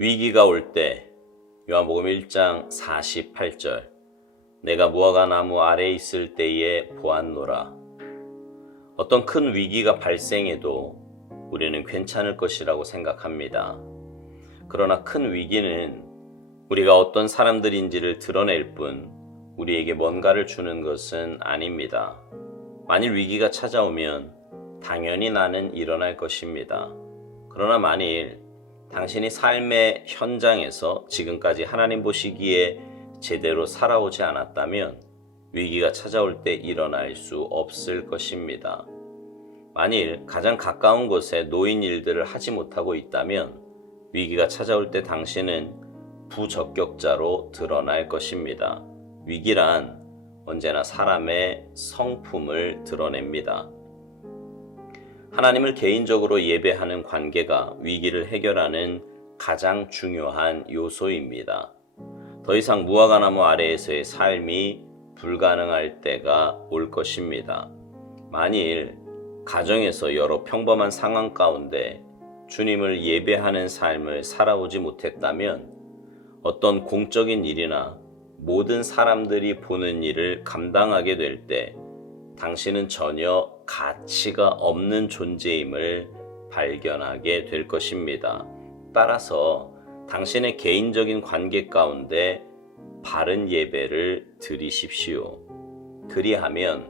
위기가 올 때 요한복음 1장 48절 내가 무화과 나무 아래에 있을 때에 보았노라. 어떤 큰 위기가 발생해도 우리는 괜찮을 것이라고 생각합니다. 그러나 큰 위기는 우리가 어떤 사람들인지를 드러낼 뿐 우리에게 뭔가를 주는 것은 아닙니다. 만일 위기가 찾아오면 당연히 나는 일어날 것입니다. 그러나 만일 당신이 삶의 현장에서 지금까지 하나님 보시기에 제대로 살아오지 않았다면 위기가 찾아올 때 일어날 수 없을 것입니다. 만일 가장 가까운 곳에 놓인 일들을 하지 못하고 있다면 위기가 찾아올 때 당신은 부적격자로 드러날 것입니다. 위기란 언제나 사람의 성품을 드러냅니다. 하나님을 개인적으로 예배하는 관계가 위기를 해결하는 가장 중요한 요소입니다. 더 이상 무화과나무 아래에서의 삶이 불가능할 때가 올 것입니다. 만일 가정에서 여러 평범한 상황 가운데 주님을 예배하는 삶을 살아오지 못했다면 어떤 공적인 일이나 모든 사람들이 보는 일을 감당하게 될 때 당신은 전혀 가치가 없는 존재임을 발견하게 될 것입니다. 따라서 당신의 개인적인 관계 가운데 바른 예배를 드리십시오. 그리하면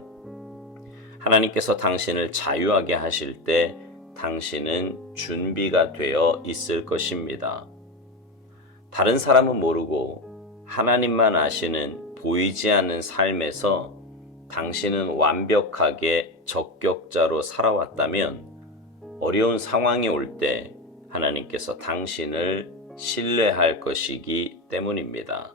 하나님께서 당신을 자유하게 하실 때 당신은 준비가 되어 있을 것입니다. 다른 사람은 모르고 하나님만 아시는 보이지 않는 삶에서 당신은 완벽하게 적격자로 살아왔다면 어려운 상황이 올 때 하나님께서 당신을 신뢰할 것이기 때문입니다.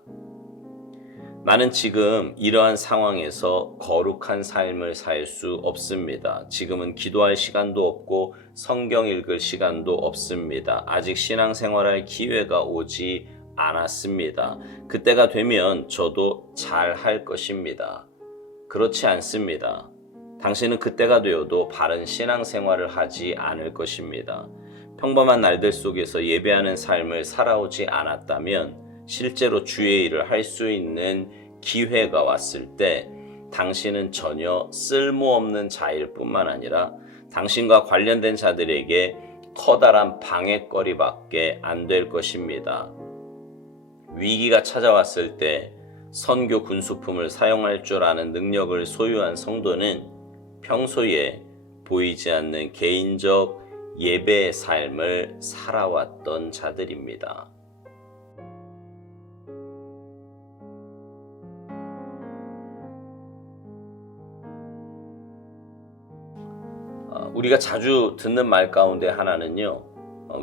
나는 지금 이러한 상황에서 거룩한 삶을 살 수 없습니다. 지금은 기도할 시간도 없고 성경 읽을 시간도 없습니다. 아직 신앙생활할 기회가 오지 않았습니다. 그때가 되면 저도 잘 할 것입니다. 그렇지 않습니다. 당신은 그때가 되어도 바른 신앙생활을 하지 않을 것입니다. 평범한 날들 속에서 예배하는 삶을 살아오지 않았다면 실제로 주의 일을 할 수 있는 기회가 왔을 때 당신은 전혀 쓸모없는 자일 뿐만 아니라 당신과 관련된 자들에게 커다란 방해거리밖에 안 될 것입니다. 위기가 찾아왔을 때 선교 군수품을 사용할 줄 아는 능력을 소유한 성도는 평소에 보이지 않는 개인적 예배의 삶을 살아왔던 자들입니다. 우리가 자주 듣는 말 가운데 하나는요,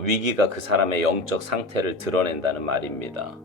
위기가 그 사람의 영적 상태를 드러낸다는 말입니다.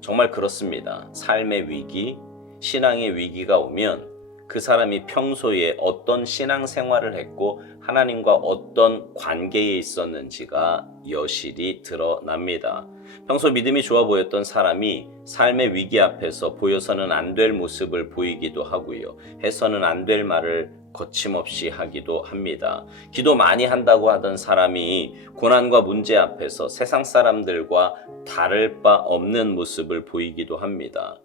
정말 그렇습니다. 삶의 위기, 신앙의 위기가 오면 그 사람이 평소에 어떤 신앙생활을 했고 하나님과 어떤 관계에 있었는지가 여실히 드러납니다. 평소 믿음이 좋아 보였던 사람이 삶의 위기 앞에서 보여서는 안 될 모습을 보이기도 하고요. 해서는 안 될 말을 거침없이 하기도 합니다. 기도 많이 한다고 하던 사람이 고난과 문제 앞에서 세상 사람들과 다를 바 없는 모습을 보이기도 합니다.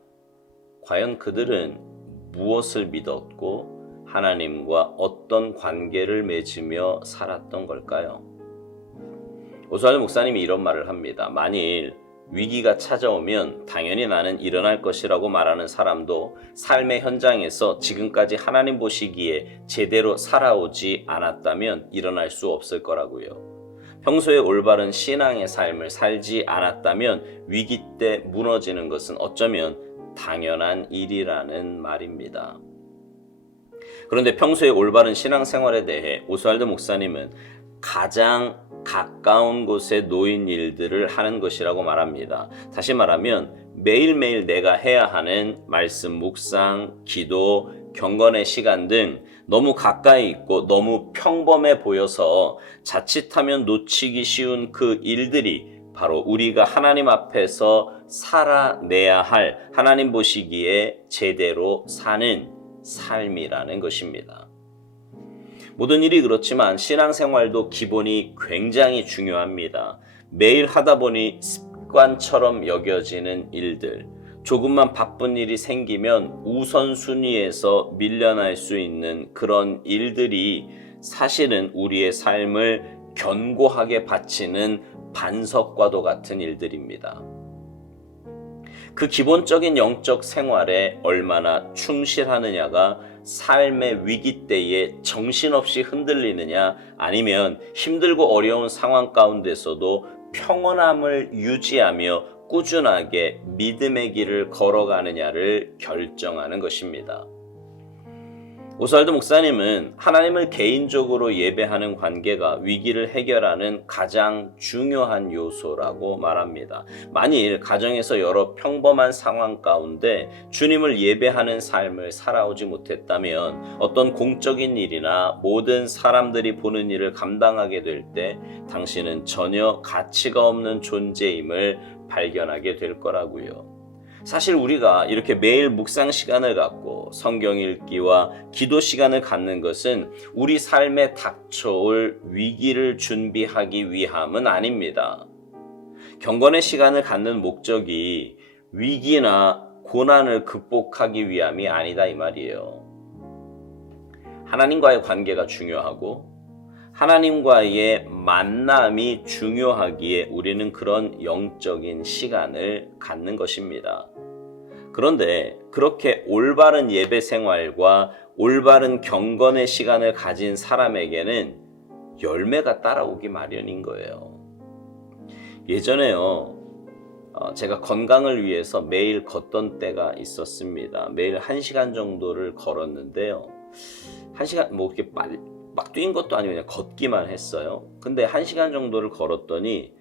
과연 그들은 무엇을 믿었고 하나님과 어떤 관계를 맺으며 살았던 걸까요? 오스왈드 목사님이 이런 말을 합니다. 만일 위기가 찾아오면 당연히 나는 일어날 것이라고 말하는 사람도 삶의 현장에서 지금까지 하나님 보시기에 제대로 살아오지 않았다면 일어날 수 없을 거라고요. 평소에 올바른 신앙의 삶을 살지 않았다면 위기 때 무너지는 것은 어쩌면 당연한 일이라는 말입니다. 그런데 평소에 올바른 신앙생활에 대해 오스왈드 목사님은 가장 가까운 곳에 놓인 일들을 하는 것이라고 말합니다. 다시 말하면 매일매일 내가 해야 하는 말씀 묵상, 기도, 경건의 시간 등 너무 가까이 있고 너무 평범해 보여서 자칫하면 놓치기 쉬운 그 일들이 바로 우리가 하나님 앞에서 살아내야 할 하나님 보시기에 제대로 사는 삶이라는 것입니다. 모든 일이 그렇지만 신앙생활도 기본이 굉장히 중요합니다. 매일 하다 보니 습관처럼 여겨지는 일들, 조금만 바쁜 일이 생기면 우선순위에서 밀려날 수 있는 그런 일들이 사실은 우리의 삶을 견고하게 바치는 반석과도 같은 일들입니다. 그 기본적인 영적 생활에 얼마나 충실하느냐가 삶의 위기 때에 정신없이 흔들리느냐, 아니면 힘들고 어려운 상황 가운데서도 평온함을 유지하며 꾸준하게 믿음의 길을 걸어가느냐를 결정하는 것입니다. 오스왈드 목사님은 하나님을 개인적으로 예배하는 관계가 위기를 해결하는 가장 중요한 요소라고 말합니다. 만일 가정에서 여러 평범한 상황 가운데 주님을 예배하는 삶을 살아오지 못했다면 어떤 공적인 일이나 모든 사람들이 보는 일을 감당하게 될 때 당신은 전혀 가치가 없는 존재임을 발견하게 될 거라고요. 사실 우리가 이렇게 매일 묵상 시간을 갖고 성경 읽기와 기도 시간을 갖는 것은 우리 삶에 닥쳐올 위기를 준비하기 위함은 아닙니다. 경건의 시간을 갖는 목적이 위기나 고난을 극복하기 위함이 아니다 이 말이에요. 하나님과의 관계가 중요하고 하나님과의 만남이 중요하기에 우리는 그런 영적인 시간을 갖는 것입니다. 그런데 그렇게 올바른 예배 생활과 올바른 경건의 시간을 가진 사람에게는 열매가 따라오기 마련인 거예요. 예전에요, 제가 건강을 위해서 매일 걷던 때가 있었습니다. 매일 1시간 정도를 걸었는데요. 1시간 뭐 이렇게 막 뛴 것도 아니고 그냥 걷기만 했어요. 근데 1시간 정도를 걸었더니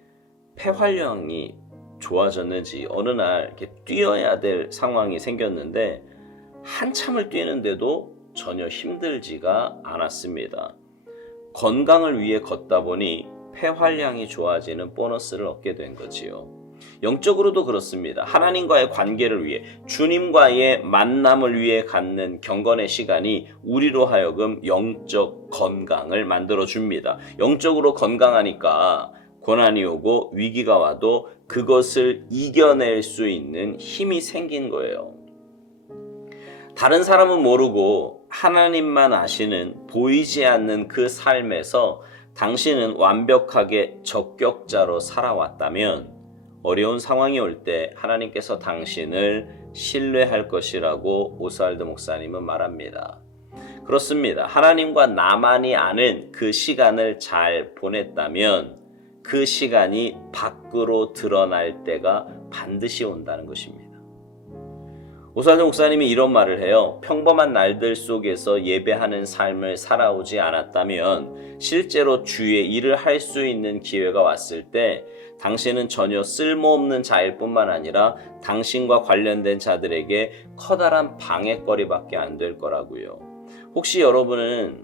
폐활량이 좋아졌는지 어느 날 이렇게 뛰어야 될 상황이 생겼는데 한참을 뛰는데도 전혀 힘들지가 않았습니다. 건강을 위해 걷다 보니 폐활량이 좋아지는 보너스를 얻게 된 거지요. 영적으로도 그렇습니다. 하나님과의 관계를 위해, 주님과의 만남을 위해 갖는 경건의 시간이 우리로 하여금 영적 건강을 만들어 줍니다. 영적으로 건강하니까 고난이 오고 위기가 와도 그것을 이겨낼 수 있는 힘이 생긴 거예요. 다른 사람은 모르고 하나님만 아시는 보이지 않는 그 삶에서 당신은 완벽하게 적격자로 살아왔다면 어려운 상황이 올 때 하나님께서 당신을 신뢰할 것이라고 오스왈드 목사님은 말합니다. 그렇습니다. 하나님과 나만이 아는 그 시간을 잘 보냈다면 그 시간이 밖으로 드러날 때가 반드시 온다는 것입니다. 오스왈드 목사님이 이런 말을 해요. 평범한 날들 속에서 예배하는 삶을 살아오지 않았다면 실제로 주의 일을 할 수 있는 기회가 왔을 때 당신은 전혀 쓸모없는 자일 뿐만 아니라 당신과 관련된 자들에게 커다란 방해거리밖에 안 될 거라고요. 혹시 여러분은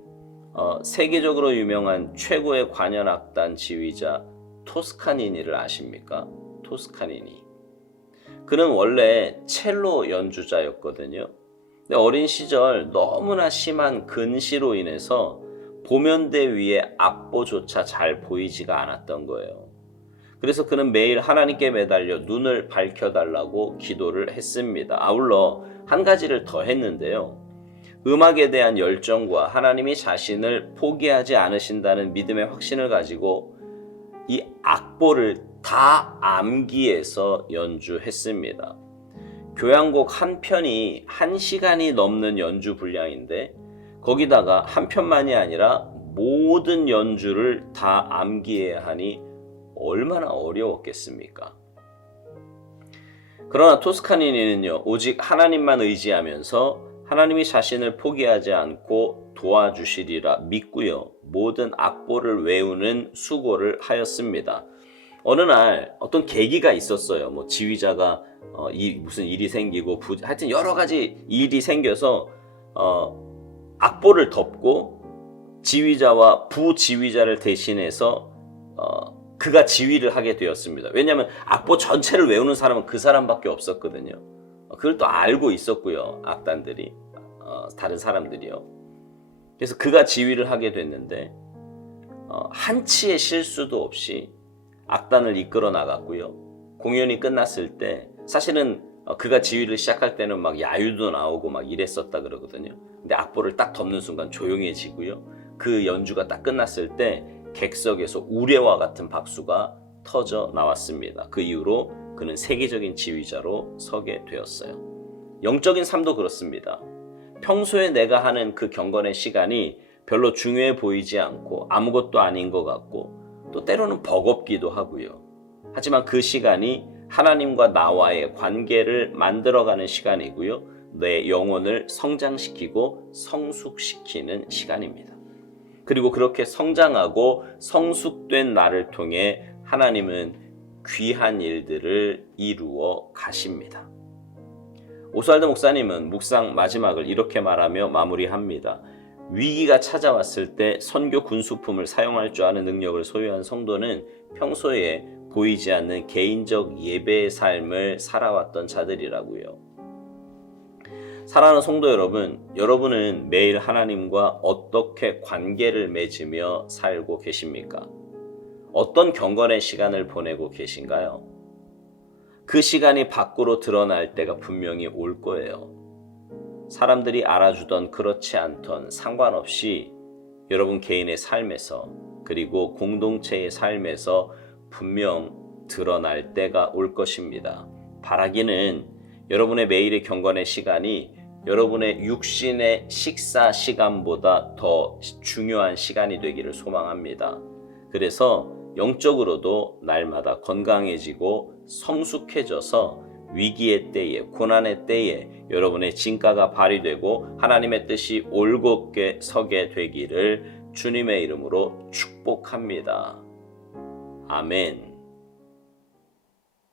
세계적으로 유명한 최고의 관현악단 지휘자 토스카니니를 아십니까? 토스카니니. 그는 원래 첼로 연주자였거든요. 근데 어린 시절 너무나 심한 근시로 인해서 보면대 위에 악보조차 잘 보이지가 않았던 거예요. 그래서 그는 매일 하나님께 매달려 눈을 밝혀달라고 기도를 했습니다. 아울러 한 가지를 더 했는데요. 음악에 대한 열정과 하나님이 자신을 포기하지 않으신다는 믿음의 확신을 가지고 이 악보를 다 암기해서 연주했습니다. 교향곡 한 편이 1시간이 넘는 연주 분량인데 거기다가 한 편만이 아니라 모든 연주를 다 암기해야 하니 얼마나 어려웠겠습니까? 그러나 토스카니니는요, 오직 하나님만 의지하면서 하나님이 자신을 포기하지 않고 도와주시리라 믿고요, 모든 악보를 외우는 수고를 하였습니다. 어느 날 어떤 계기가 있었어요. 뭐 지휘자가 무슨 일이 생기고 하여튼 여러 가지 일이 생겨서 악보를 덮고 지휘자와 부지휘자를 대신해서 그가 지휘를 하게 되었습니다. 왜냐하면 악보 전체를 외우는 사람은 그 사람밖에 없었거든요. 그걸 또 알고 있었고요. 악단들이 다른 사람들이요. 그래서 그가 지휘를 하게 됐는데 한치의 실수도 없이 악단을 이끌어 나갔고요. 공연이 끝났을 때 사실은 그가 지휘를 시작할 때는 막 야유도 나오고 막 이랬었다 그러거든요. 근데 악보를 딱 덮는 순간 조용해지고요. 그 연주가 딱 끝났을 때 객석에서 우레와 같은 박수가 터져 나왔습니다. 그 이후로 그는 세계적인 지휘자로 서게 되었어요. 영적인 삶도 그렇습니다. 평소에 내가 하는 그 경건의 시간이 별로 중요해 보이지 않고 아무것도 아닌 것 같고 또 때로는 버겁기도 하고요. 하지만 그 시간이 하나님과 나와의 관계를 만들어가는 시간이고요. 내 영혼을 성장시키고 성숙시키는 시간입니다. 그리고 그렇게 성장하고 성숙된 나를 통해 하나님은 귀한 일들을 이루어 가십니다. 오스왈드 목사님은 묵상 마지막을 이렇게 말하며 마무리합니다. 위기가 찾아왔을 때 선교 군수품을 사용할 줄 아는 능력을 소유한 성도는 평소에 보이지 않는 개인적 예배의 삶을 살아왔던 자들이라고요. 사랑하는 성도 여러분, 여러분은 매일 하나님과 어떻게 관계를 맺으며 살고 계십니까? 어떤 경건의 시간을 보내고 계신가요? 그 시간이 밖으로 드러날 때가 분명히 올 거예요. 사람들이 알아주던 그렇지 않던 상관없이 여러분 개인의 삶에서 그리고 공동체의 삶에서 분명 드러날 때가 올 것입니다. 바라기는 여러분의 매일의 경건의 시간이 여러분의 육신의 식사 시간보다 더 중요한 시간이 되기를 소망합니다. 그래서 영적으로도 날마다 건강해지고 성숙해져서 위기의 때에, 고난의 때에 여러분의 진가가 발휘되고 하나님의 뜻이 올곧게 서게 되기를 주님의 이름으로 축복합니다. 아멘.